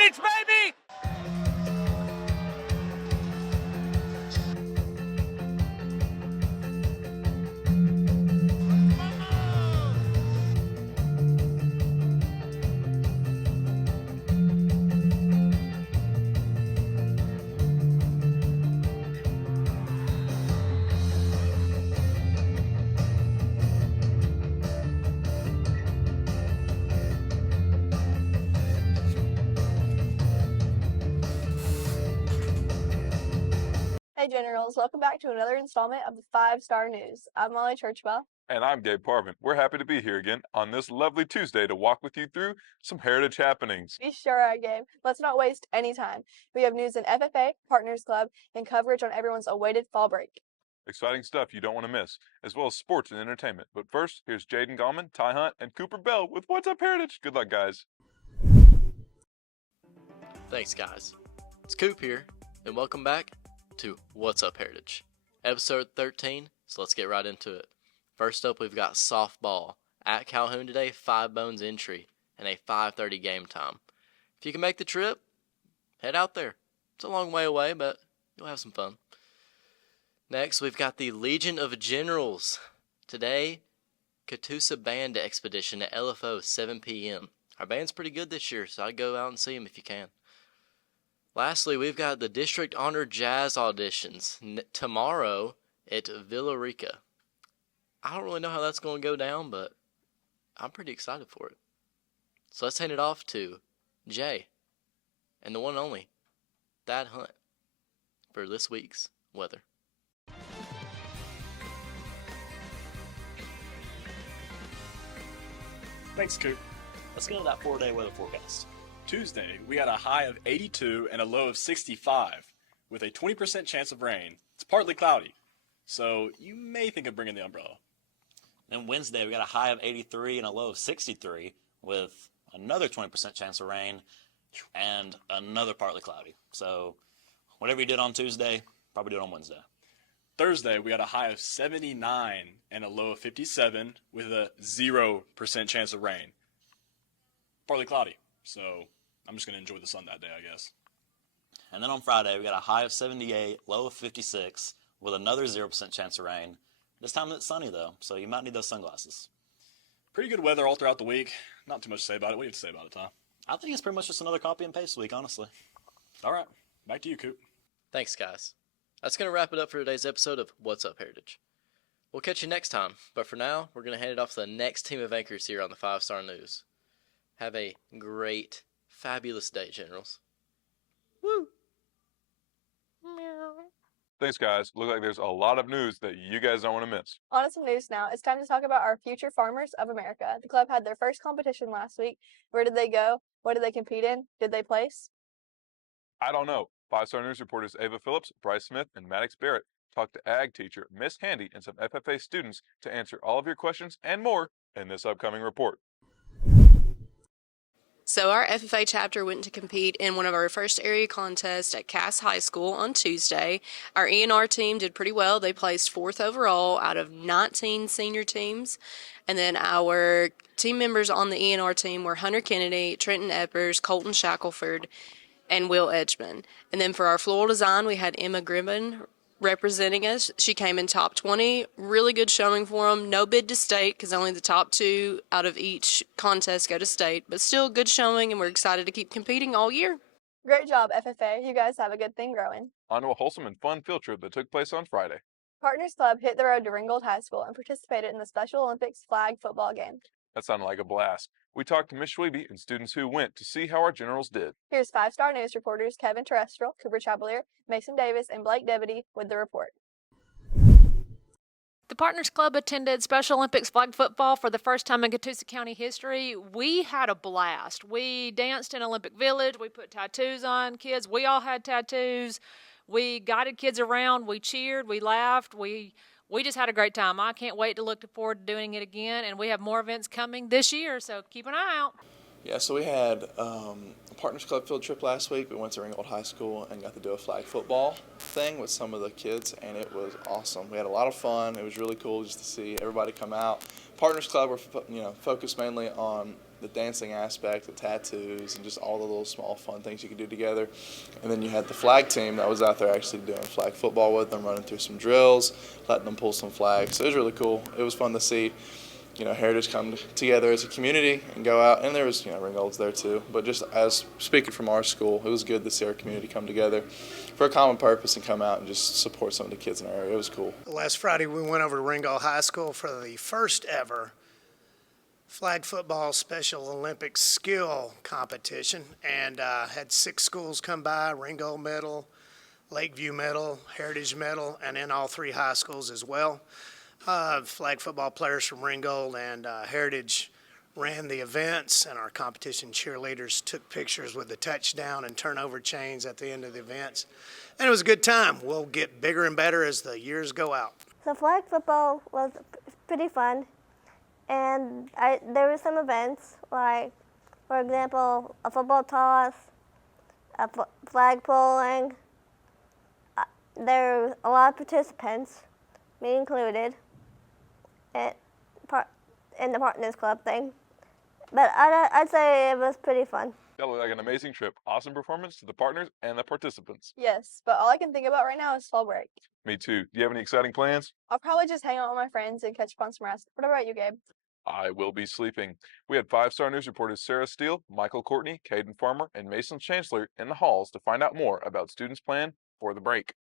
Heritage, baby! Hey Generals, welcome back to another installment of the 5-Star News. I'm Molly Churchwell. And I'm Gabe Parvin. We're happy to be here again on this lovely Tuesday to walk with you through some heritage happenings. Be sure, Gabe. Let's not waste any time. We have news in FFA, Partners Club, and coverage on everyone's awaited fall break. Exciting stuff you don't want to miss, as well as sports and entertainment. But first, here's Jaden Gallman, Ty Hunt, and Cooper Bell with What's Up Heritage. Good luck, guys. Thanks, guys. It's Coop here, and welcome back to What's Up Heritage, episode 13, so let's get right into it. First up, we've got softball at Calhoun today, 5 bones entry, and a 5:30 game time. If you can make the trip, head out there. It's a long way away, but you'll have some fun. Next, we've got the Legion of Generals. Today, Catoosa Band Expedition at LFO, 7 p.m. Our band's pretty good this year, so I'd go out and see them if you can. Lastly, we've got the District Honor Jazz auditions tomorrow at Villa Rica. I don't really know how that's going to go down, but I'm pretty excited for it. So let's hand it off to Jay and the one and only Thad Hunt for this week's weather. Thanks, Coop. Let's get into that 4-day weather forecast. Tuesday, we got a high of 82 and a low of 65, with a 20% chance of rain. It's partly cloudy, so you may think of bringing the umbrella. Then Wednesday, we got a high of 83 and a low of 63, with another 20% chance of rain and another partly cloudy. So whatever you did on Tuesday, probably do it on Wednesday. Thursday, we got a high of 79 and a low of 57, with a 0% chance of rain. Partly cloudy, so I'm just going to enjoy the sun that day, I guess. And then on Friday, we got a high of 78, low of 56, with another 0% chance of rain. This time it's sunny, though, so you might need those sunglasses. Pretty good weather all throughout the week. Not too much to say about it. What do you have to say about it, Tom? I think it's pretty much just another copy and paste week, honestly. All right, back to you, Coop. Thanks, guys. That's going to wrap it up for today's episode of What's Up Heritage. We'll catch you next time, but for now, we're going to hand it off to the next team of anchors here on the 5-Star News. Have a great, fabulous day, Generals. Woo! Meow. Thanks, guys. Look like there's a lot of news that you guys don't want to miss. On to some news now. It's time to talk about our future farmers of America. The club had their first competition last week. Where did they go? What did they compete in? Did they place? I don't know. 5-Star News reporters Ava Phillips, Bryce Smith, and Maddox Barrett talked to ag teacher Miss Handy and some FFA students to answer all of your questions and more in this upcoming report. So our FFA chapter went to compete in one of our first area contests at Cass High School on Tuesday. Our E&R team did pretty well. They placed 4th overall out of 19 senior teams. And then our team members on the E&R team were Hunter Kennedy, Trenton Eppers, Colton Shackelford, and Will Edgman. And then for our floral design, we had Emma Grimman representing us. She came in top 20. Really good showing for them. No bid to state because only the top 2 out of each contest go to state, but still good showing, and we're excited to keep competing all year. Great job, FFA. You guys have a good thing growing. On to a wholesome and fun field trip that took place on Friday. Partners Club hit the road to Ringgold High School and participated in the Special Olympics flag football game. That sounded like a blast. We talked to Miss Schwebe and students who went to see how our Generals did. Here's 5-Star News reporters Kevin Terrestrial, Cooper Chapelier, Mason Davis, and Blake Debity with the report. The Partners Club attended Special Olympics flag football for the first time in Catoosa County history. We had a blast. We danced in Olympic Village. We put tattoos on kids. We all had tattoos. We guided kids around. We cheered. We laughed. We just had a great time. I can't wait to look forward to doing it again, and we have more events coming this year, so keep an eye out. Yeah, so we had a Partners Club field trip last week. We went to Ringgold High School and got to do a flag football thing with some of the kids, and it was awesome. We had a lot of fun. It was really cool just to see everybody come out. Partners Club were focused mainly on the dancing aspect, the tattoos, and just all the little small fun things you can do together. And then you had the flag team that was out there actually doing flag football with them, running through some drills, letting them pull some flags. So it was really cool. It was fun to see, Heritage come together as a community and go out. And there was, Ringgold's there too. But just as speaking from our school, it was good to see our community come together for a common purpose and come out and just support some of the kids in our area. It was cool. Last Friday, we went over to Ringgold High School for the first ever flag football Special Olympics skill competition, and had 6 schools come by: Ringgold Middle, Lakeview Middle, Heritage Middle, and then all 3 high schools as well. Flag football players from Ringgold and Heritage ran the events, and our competition cheerleaders took pictures with the touchdown and turnover chains at the end of the events. And it was a good time. We'll get bigger and better as the years go out. So flag football was pretty fun, and there were some events like, for example, a football toss, flag pulling. There were a lot of participants, me included, in the Partners Club thing. But I'd say it was pretty fun. That looked like an amazing trip. Awesome performance to the partners and the participants. Yes, but all I can think about right now is fall break. Me too. Do you have any exciting plans? I'll probably just hang out with my friends and catch up on some rest. What about you, Gabe? I will be sleeping. We had 5-star news reporters Sarah Steele, Michael Courtney, Caden Farmer, and Mason Chancellor in the halls to find out more about students' plan for the break.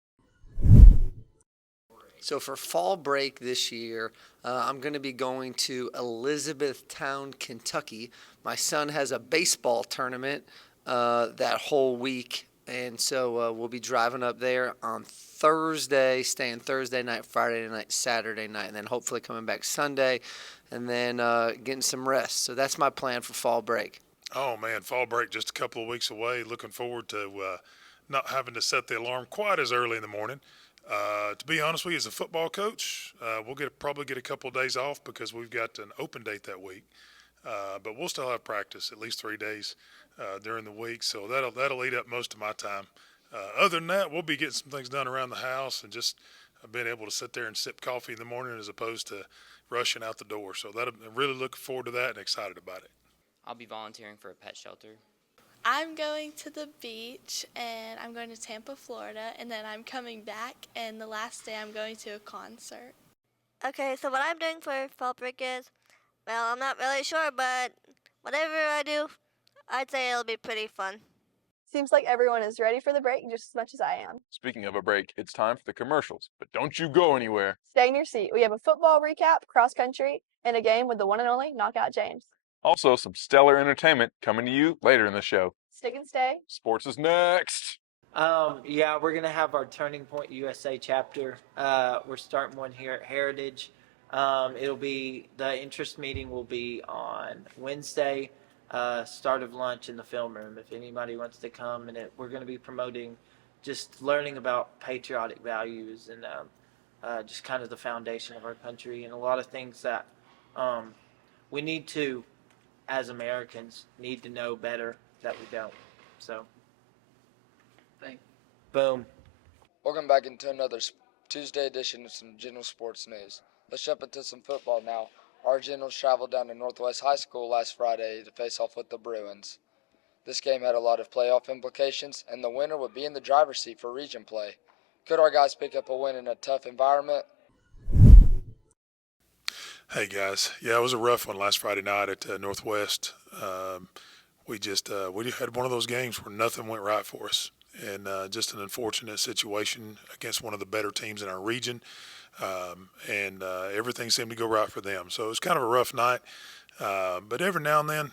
So for fall break this year, I'm going to be going to Elizabethtown, Kentucky. My son has a baseball tournament that whole week, and so we'll be driving up there on Thursday, staying Thursday night, Friday night, Saturday night, and then hopefully coming back Sunday, and then getting some rest. So that's my plan for fall break. Oh, man, fall break just a couple of weeks away. Looking forward to not having to set the alarm quite as early in the morning. To be honest with you, as a football coach, we'll probably get a couple of days off because we've got an open date that week. But we'll still have practice at least 3 days during the week, so that'll eat up most of my time. Other than that, we'll be getting some things done around the house and just being able to sit there and sip coffee in the morning as opposed to rushing out the door. So I'm really looking forward to that and excited about it. I'll be volunteering for a pet shelter. I'm going to the beach, and I'm going to Tampa, Florida, and then I'm coming back, and the last day I'm going to a concert. Okay, so what I'm doing for fall break is, well, I'm not really sure, but whatever I do, I'd say it'll be pretty fun. Seems like everyone is ready for the break just as much as I am. Speaking of a break, it's time for the commercials, but don't you go anywhere. Stay in your seat. We have a football recap, cross country, and a game with the one and only Knockout James. Also, some stellar entertainment coming to you later in the show. Stick and stay. Sports is next. Yeah, we're going to have our Turning Point USA chapter. We're starting one here at Heritage. The interest meeting will be on Wednesday, start of lunch in the film room. If anybody wants to come, and we're going to be promoting just learning about patriotic values and just kind of the foundation of our country and a lot of things that we need to, as Americans, need to know better that we don't. So, boom. Welcome back into another Tuesday edition of some General Sports News. Let's jump into some football now. Our Generals traveled down to Northwest High School last Friday to face off with the Bruins. This game had a lot of playoff implications, and the winner would be in the driver's seat for region play. Could our guys pick up a win in a tough environment? Hey, guys. Yeah, it was a rough one last Friday night at Northwest. We had one of those games where nothing went right for us, and just an unfortunate situation against one of the better teams in our region, and everything seemed to go right for them. So it was kind of a rough night, but every now and then,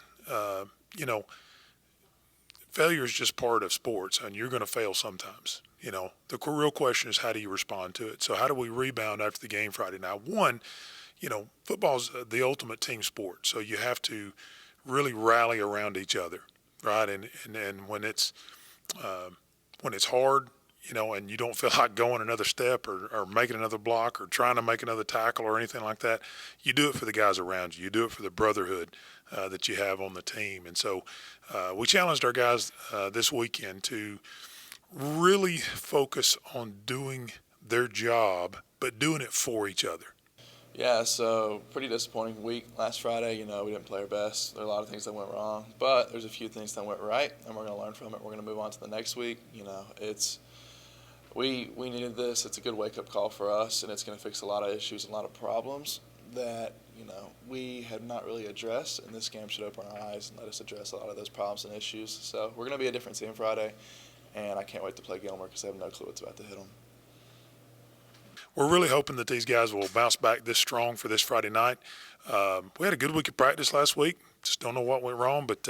failure is just part of sports, and you're going to fail sometimes. The real question is, how do you respond to it? So how do we rebound after the game Friday night? One, football's the ultimate team sport, so you have to really rally around each other, right? And when it's hard, and you don't feel like going another step or making another block or trying to make another tackle or anything like that, you do it for the guys around you. You do it for the brotherhood that you have on the team. And so we challenged our guys this weekend to really focus on doing their job, but doing it for each other. Yeah, so pretty disappointing week last Friday. We didn't play our best. There are a lot of things that went wrong, but there's a few things that went right, and we're going to learn from it. We're going to move on to the next week. It's we needed this. It's a good wake-up call for us, and it's going to fix a lot of issues, a lot of problems that we have not really addressed, and this game should open our eyes and let us address a lot of those problems and issues. So we're going to be a different team Friday, and I can't wait to play Gilmer because I have no clue what's about to hit them. We're really hoping that these guys will bounce back this strong for this Friday night. We had a good week of practice last week. Just don't know what went wrong, but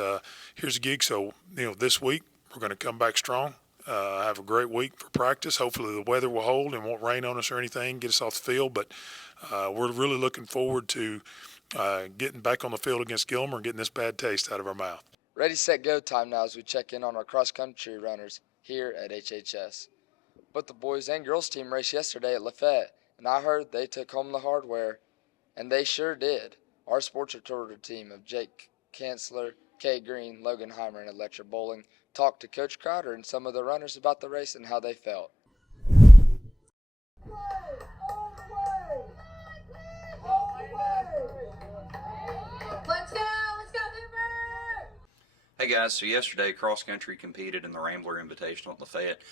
here's a gig. So, this week we're going to come back strong, have a great week for practice. Hopefully the weather will hold and won't rain on us or anything, get us off the field. But we're really looking forward to getting back on the field against Gilmer and getting this bad taste out of our mouth. Ready, set, go time now as we check in on our cross-country runners here at HHS. But the boys and girls team raced yesterday at Lafayette, and I heard they took home the hardware, and they sure did. Our sports reporter team of Jake Kanzler, Kay Green, Logan Heimer, and Electra Bowling talked to Coach Crowder and some of the runners about the race and how they felt. Hey guys, so yesterday cross country competed in the Rambler Invitational at Lafayette.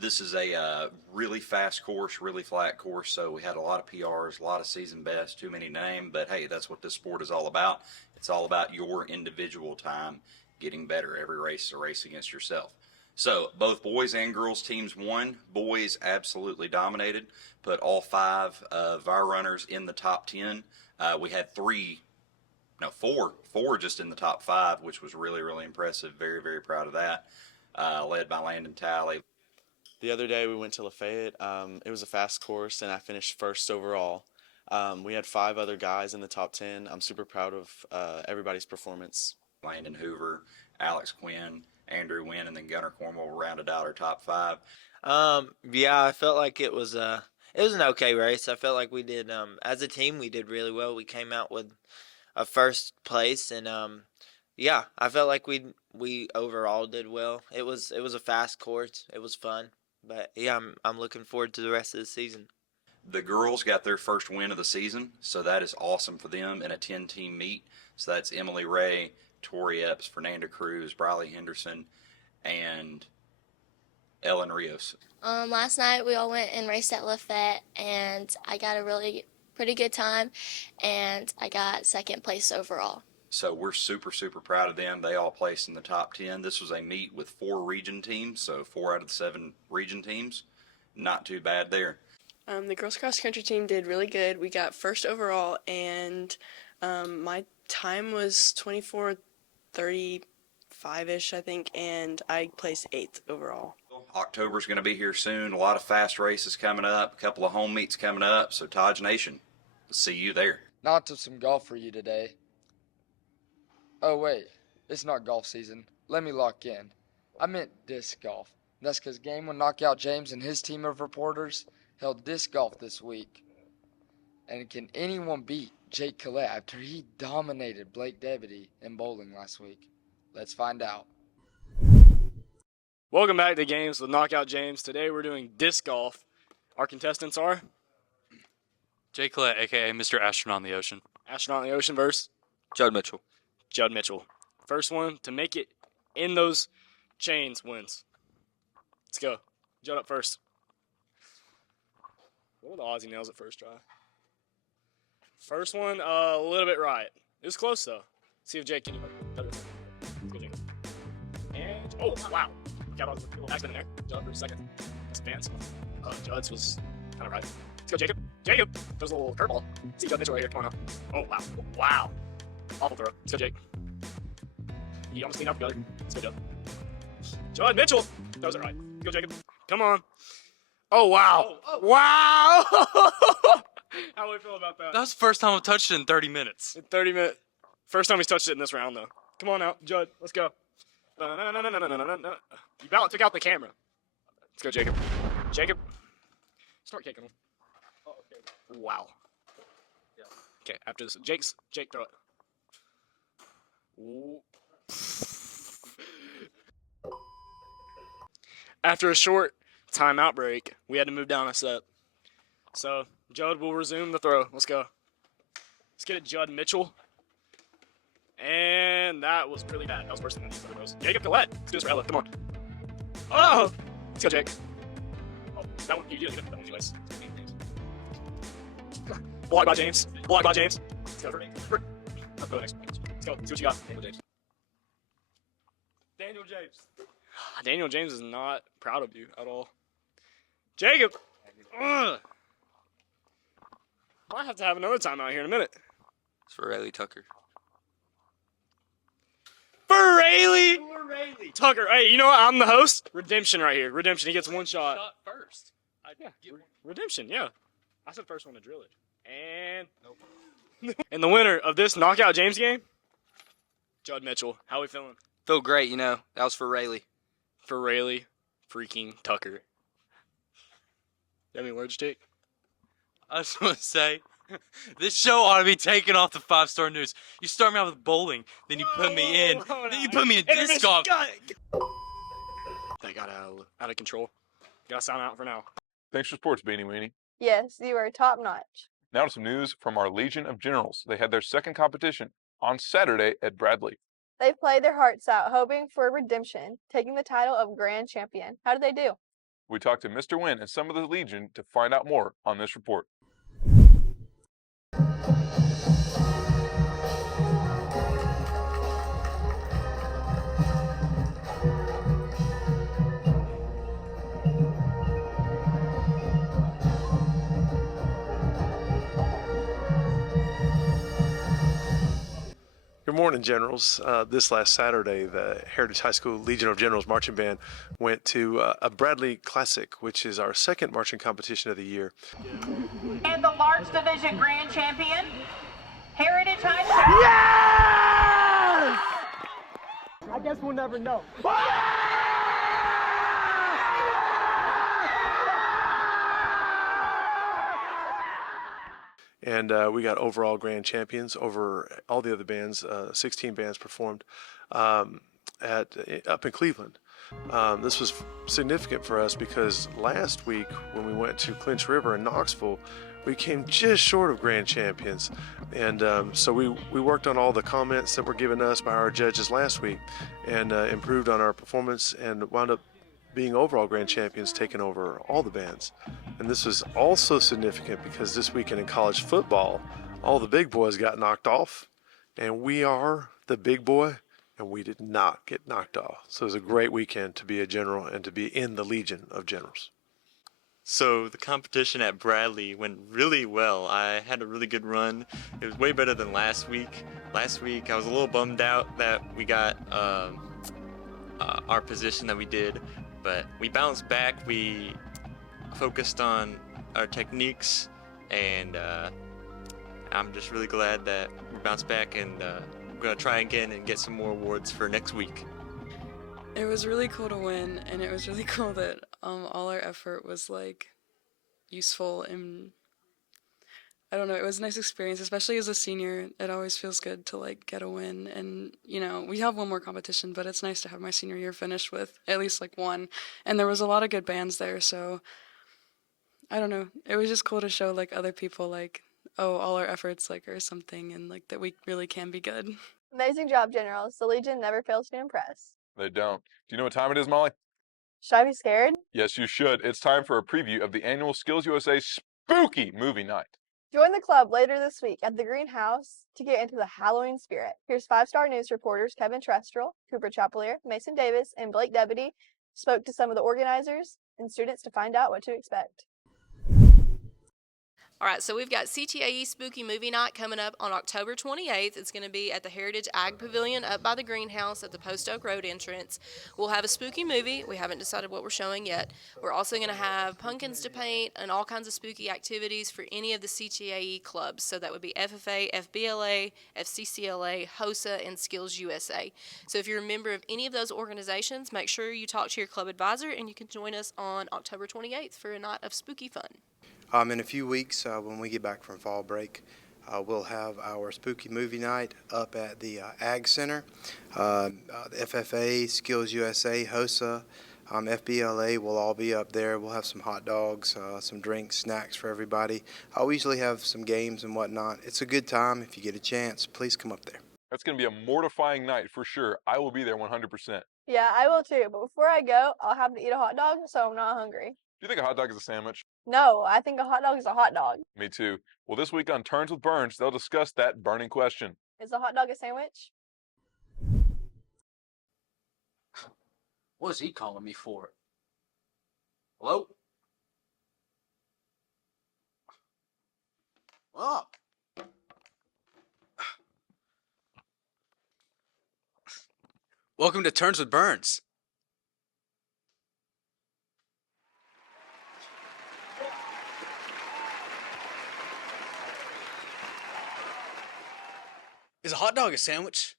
This is a really fast course, really flat course, so we had a lot of PRs, a lot of season bests, too many to name, but hey, that's what this sport is all about. It's all about your individual time getting better. Every race is a race against yourself. So both boys and girls teams won. Boys absolutely dominated, put all 5 of our runners in the top 10. We had four just in the top 5, which was really, really impressive. Very, very proud of that. Led by Landon Talley. The other day we went to Lafayette. It was a fast course, and I finished first overall. We had 5 other guys in the top 10. I'm super proud of everybody's performance. Landon Hoover, Alex Quinn, Andrew Wynn, and then Gunnar Cornwell rounded out our top 5. Yeah, I felt like it was an okay race. I felt like we did, as a team, we did really well. We came out with a first place, and yeah, I felt like we overall did well. It was a fast course. It was fun, but yeah, I'm looking forward to the rest of the season. The girls got their first win of the season, so that is awesome for them in a 10-team meet. So that's Emily Ray, Tori Epps, Fernanda Cruz, Briley Henderson, and Ellen Rios. Last night we all went and raced at Lafayette, and I got a really pretty good time, and I got second place overall. So we're super, super proud of them. They all placed in the top 10. This was a meet with 4 region teams, so 4 out of the 7 region teams. Not too bad there. The girls cross country team did really good. We got first overall, and my time was 24:35-ish, I think, and I placed 8th overall. October's going to be here soon. A lot of fast races coming up, a couple of home meets coming up. So Taj Nation, see you there. Now to some golf for you today. Oh wait, it's not golf season. Let me lock in. I meant disc golf. That's because Game One Knockout James and his team of reporters held disc golf this week. And can anyone beat Jake Collette after he dominated Blake Deputy in bowling last week? Let's find out. Welcome back to Games with Knockout James. Today we're doing disc golf. Our contestants are Jay Collette, a.k.a. Mr. Astronaut in the Ocean. Astronaut in the Ocean versus Judd Mitchell. Judd Mitchell. First one to make it in those chains wins. Let's go. Judd up first. What were the odds he nails it first try? First one, a little bit right. It was close though. See if Jake can do better. Let's go, Jake. And, oh, wow. Got a little accident in there. Judd for second. Advance. Judd's was kind of right. Let's go, Jacob. Jacob! There's a little curveball. See Judd Mitchell right here. Come on now. Oh, wow. Wow. Awful throw. Let's go, Jake. He almost cleaned up together. Let's go, Judd. Judd Mitchell! That was it right. Go, Jacob. Come on. Oh, wow. Oh. Wow! How do we feel about that? That was the first time I've touched it in 30 minutes. In 30 minutes. First time he's touched it in this round, though. Come on now, Judd. Let's go. You about took out the camera. Let's go, Jacob. Jacob. Start kicking him. Oh, okay. Wow. Yeah. Okay, after this, Jake, throw it. Ooh. After a short timeout break, we had to move down a set. So Judd will resume the throw. Let's go. Let's get it, Judd Mitchell. And that was really bad. That was worse than these other throws. Jacob Collette. Let's do this for Ella. Come on. Oh! Let's go, Jake. Oh, that one, you didn't get that one anyways. Block by James. Block by James. Let's go. Let's go next. Let's go. See what you got. Daniel James. Daniel James. Daniel James is not proud of you at all. Jacob. Ugh. Might have to have another timeout here in a minute. It's for Riley Tucker. For Rayleigh Tucker. Hey, you know what? I'm the host. Redemption right here. Redemption. He gets one shot. First. Yeah. Redemption. Yeah. I said first one to drill it. And nope. And the winner of this knockout James game, Judd Mitchell. How we feeling? Feel great, you know. That was for Rayleigh. For Rayleigh freaking Tucker. You have any words, Jake? I just want to say, this show ought to be taken off the 5-star news. You start me out with bowling, then you put me in, then you put me in disc golf. They got out of control. Gotta sign out for now. Thanks for sports, Beanie Weenie. Yes, you are top notch. Now to some news from our Legion of Generals. They had their second competition on Saturday at Bradley. They played their hearts out, hoping for redemption, taking the title of Grand Champion. How did they do? We talked to Mr. Wynn and some of the Legion to find out more on this report. Good morning, Generals. This last Saturday, the Heritage High School Legion of Generals Marching Band went to a Bradley Classic, which is our second marching competition of the year. And the Large Division Grand Champion, Heritage High School. Yes! I guess we'll never know. And we got overall grand champions over all the other bands. 16 bands performed up in Cleveland. This was significant for us because last week when we went to Clinch River in Knoxville, we came just short of grand champions. And so we worked on all the comments that were given us by our judges last week and improved on our performance and wound up being overall grand champions, taking over all the bands. And this was also significant because this weekend in college football, all the big boys got knocked off, and we are the big boy, and we did not get knocked off. So it was a great weekend to be a general and to be in the Legion of Generals. So the competition at Bradley went really well. I had a really good run. It was way better than last week. Last week I was a little bummed out that we got our position that we did, but we bounced back. We focused on our techniques, and I'm just really glad that we bounced back, and we're going to try again and get some more awards for next week. It was really cool to win, and it was really cool that all our effort was like useful, and I don't know, it was a nice experience, especially as a senior. It always feels good to like get a win, and you know, we have one more competition, but it's nice to have my senior year finished with at least like one, and there was a lot of good bands there, so I don't know, it was just cool to show like other people like, oh, all our efforts like are something, and like that we really can be good. Amazing job, Generals. The Legion never fails to impress. They don't. Do you know what time it is, Molly? Should I be scared? Yes, you should. It's time for a preview of the annual Skills USA Spooky Movie Night. Join the club later this week at the Greenhouse to get into the Halloween spirit. Here's 5-star news reporters Kevin Trestrel, Cooper Chapelier, Mason Davis, and Blake Debity spoke to some of the organizers and students to find out what to expect. All right, so we've got CTAE Spooky Movie Night coming up on October 28th. It's going to be at the Heritage Ag Pavilion up by the greenhouse at the Post Oak Road entrance. We'll have a spooky movie. We haven't decided what we're showing yet. We're also going to have pumpkins to paint and all kinds of spooky activities for any of the CTAE clubs. So that would be FFA, FBLA, FCCLA, HOSA, and Skills USA. So if you're a member of any of those organizations, make sure you talk to your club advisor, and you can join us on October 28th for a night of spooky fun. In a few weeks, when we get back from fall break, we'll have our spooky movie night up at the Ag Center. The FFA, Skills USA, HOSA, FBLA will all be up there. We'll have some hot dogs, some drinks, snacks for everybody. We usually have some games and whatnot. It's a good time. If you get a chance, please come up there. That's going to be a mortifying night for sure. I will be there 100%. Yeah, I will too. But before I go, I'll have to eat a hot dog, so I'm not hungry. Do you think a hot dog is a sandwich? No, I think a hot dog is a hot dog. Me too. Well, this week on Turns with Burns, they'll discuss that burning question. Is a hot dog a sandwich? What is he calling me for? Hello? Oh. Welcome to Turns with Burns. Is a hot dog a sandwich?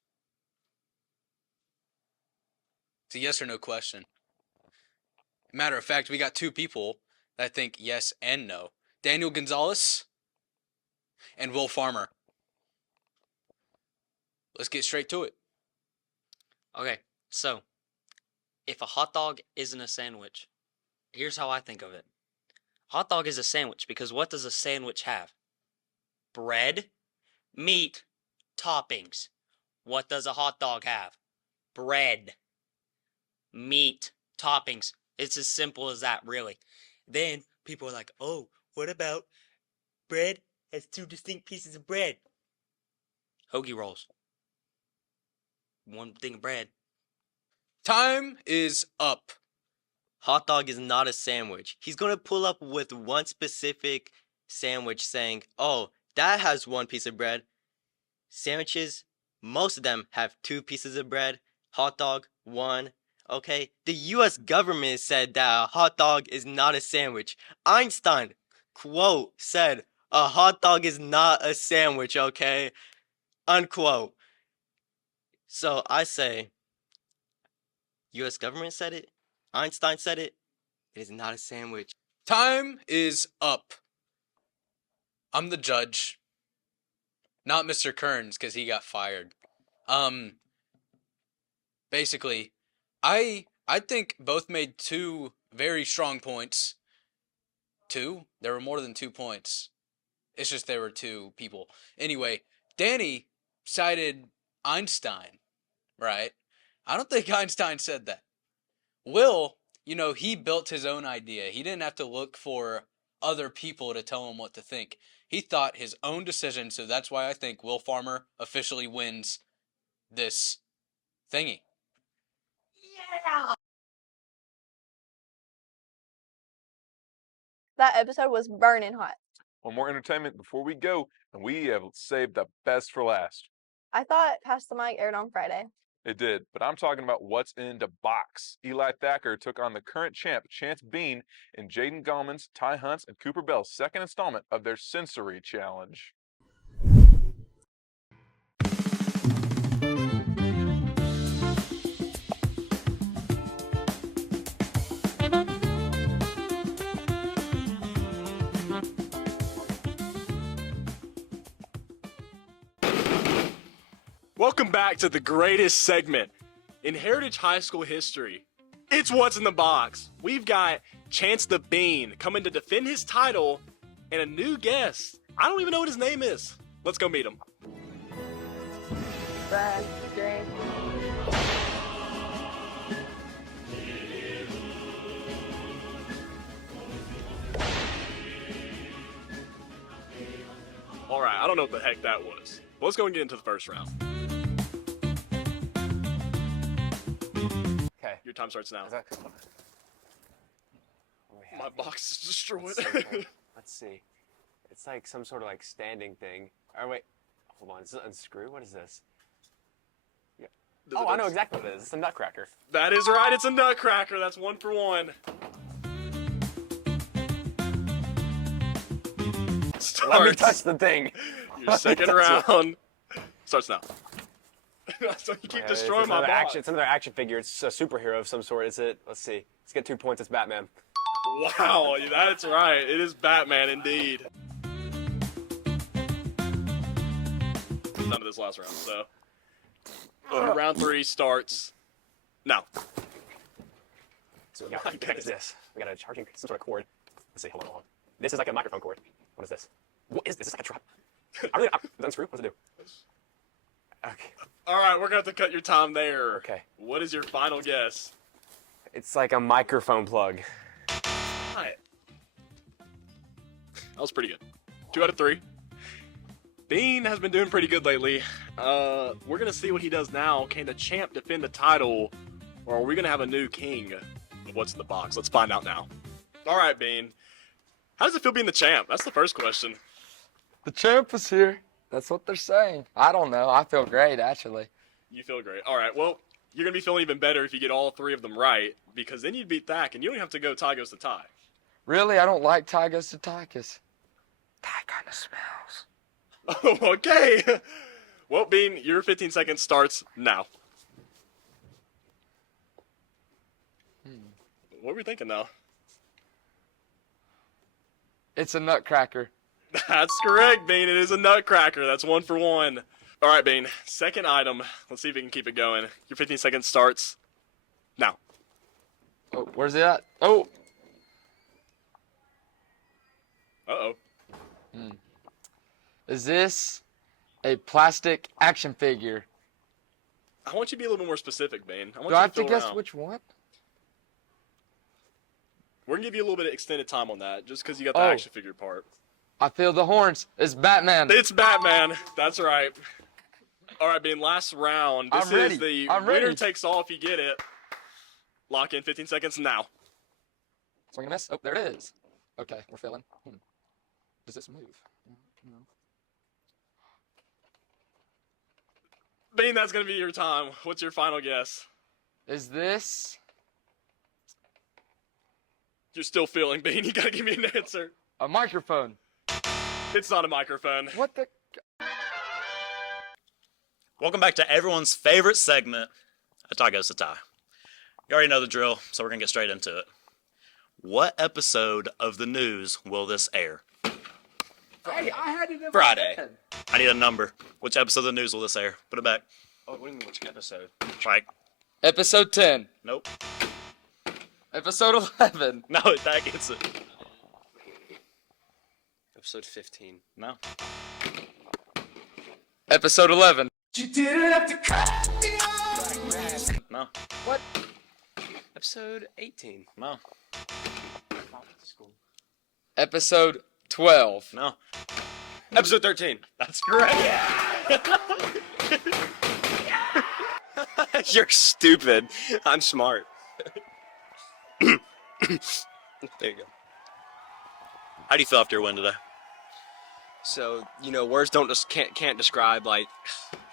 It's a yes or no question. Matter of fact, we got two people that think yes and no. Daniel Gonzalez and Will Farmer. Let's get straight to it. Okay, so if a hot dog isn't a sandwich, here's how I think of it. Hot dog is a sandwich because what does a sandwich have? Bread, meat, toppings. What does a hot dog have? Bread, meat, toppings. It's as simple as that, really. Then people are like, oh, what about bread has two distinct pieces of bread? Hoagie rolls. One thing of bread. Time is up. Hot dog is not a sandwich. He's going to pull up with one specific sandwich saying, oh, that has one piece of bread. Sandwiches, most of them have two pieces of bread. Hot dog, one. Okay, the U.S. government said that a hot dog is not a sandwich. Einstein, quote, said, a hot dog is not a sandwich, okay? Unquote. So I say, U.S. government said it, Einstein said it, it is not a sandwich. Time is up. I'm the judge. Not Mr. Kearns, because he got fired. Basically, I think both made two very strong points. Two? There were more than 2 points. It's just there were two people. Anyway, Danny cited Einstein, right? I don't think Einstein said that. Will, he built his own idea. He didn't have to look for other people to tell him what to think. He thought his own decision, so that's why I think Will Farmer officially wins this thingy. Yeah! That episode was burning hot. One more entertainment before we go, and we have saved the best for last. I thought Pass the Mic aired on Friday. It did, but I'm talking about what's in the box. Eli Thacker took on the current champ, Chance Bean, in Jaden Gallman's, Ty Hunt's, and Cooper Bell's second installment of their Sensory Challenge. Welcome back to the greatest segment in Heritage High School history. It's What's in the Box. We've got Chance the Bean coming to defend his title and a new guest. I don't even know what his name is. Let's go meet him. Brad, great. All right, I don't know what the heck that was. But let's go and get into the first round. Okay. Your time starts now. My box is destroyed. Let's see. It's like some sort of like standing thing. Oh wait, hold on. Does it unscrew? What is this? Yeah. Oh, I know exactly what it is. It's a nutcracker. That is right. It's a nutcracker. That's 1 for 1. Let me touch the thing. Your second round starts now. So you keep destroying my box. It's another action figure. It's a superhero of some sort. Is it? Let's see. Let's get 2 points. It's Batman. Wow, that's right. It is Batman indeed. None of this last round, so round 3 starts now. So we got, what is this? We got a charging, some sort of cord. Let's see, hold on. This is like a microphone cord. What is this? What is this? Is this like a trap? Does it unscrew? What does it do? Okay. All right, we're going to have to cut your time there. Okay. What is your final guess? It's like a microphone plug. Right. That was pretty good. 2 out of 3. Bean has been doing pretty good lately. We're going to see what he does now. Can the champ defend the title, or are we going to have a new king of what's in the box? Let's find out now. All right, Bean. How does it feel being the champ? That's the first question. The champ is here. That's what they're saying. I don't know. I feel great, actually. You feel great. All right, well, you're going to be feeling even better if you get all 3 of them right, because then you'd beat Thack, and you don't have to go tie goes to tie. Really? I don't like tie goes to tie, because tie kind of smells. Oh, okay. Well, Bean, your 15 seconds starts now. What are we thinking now? It's a nutcracker. That's correct, Bean. It is a nutcracker. That's 1 for 1. All right, Bean. Second item. Let's see if we can keep it going. Your 15 seconds starts now. Oh, where's it at? Oh. Uh-oh. Is this a plastic action figure? I want you to be a little bit more specific, Bean. Do I have to guess which one? We're going to give you a little bit of extended time on that, just because you got the action figure part. I feel the horns. It's Batman. It's Batman. That's right. All right, Bean, last round. This is the winner takes all if you get it. Lock in 15 seconds now. Swing and miss. Oh, there it is. Okay, we're feeling. Does this move? No. Bean, that's going to be your time. What's your final guess? Is this? You're still feeling, Bean. You got to give me an answer. A microphone. It's not a microphone. What the? Welcome back to everyone's favorite segment, A Tie Goes to Tie. You already know the drill, so we're going to get straight into it. What episode of the news will this air? Hey, I had it in Friday. my head. I need a number. Which episode of the news will this air? Put it back. Oh, what do you mean, which episode? Like, Episode 10. nope. Episode 11. No, that gets it. Episode 15. No. Episode 11. You didn't have to cut. No. What? Episode 18. No. Episode 12. No. Episode 13. That's correct. You're stupid. I'm smart. There you go. How do you feel after your win today? So, words can't describe, like,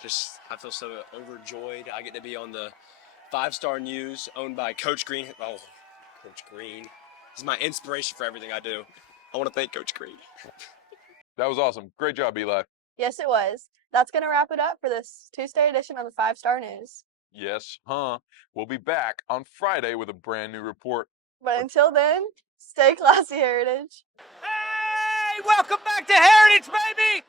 just, I feel so overjoyed. I get to be on the 5-Star News, owned by Coach Green. Oh, Coach Green. He's my inspiration for everything I do. I want to thank Coach Green. That was awesome. Great job, Eli. Yes, it was. That's going to wrap it up for this Tuesday edition of the 5-Star News. Yes, huh? We'll be back on Friday with a brand new report. But until then, stay classy, Heritage. Hey, welcome back to Heritage, baby!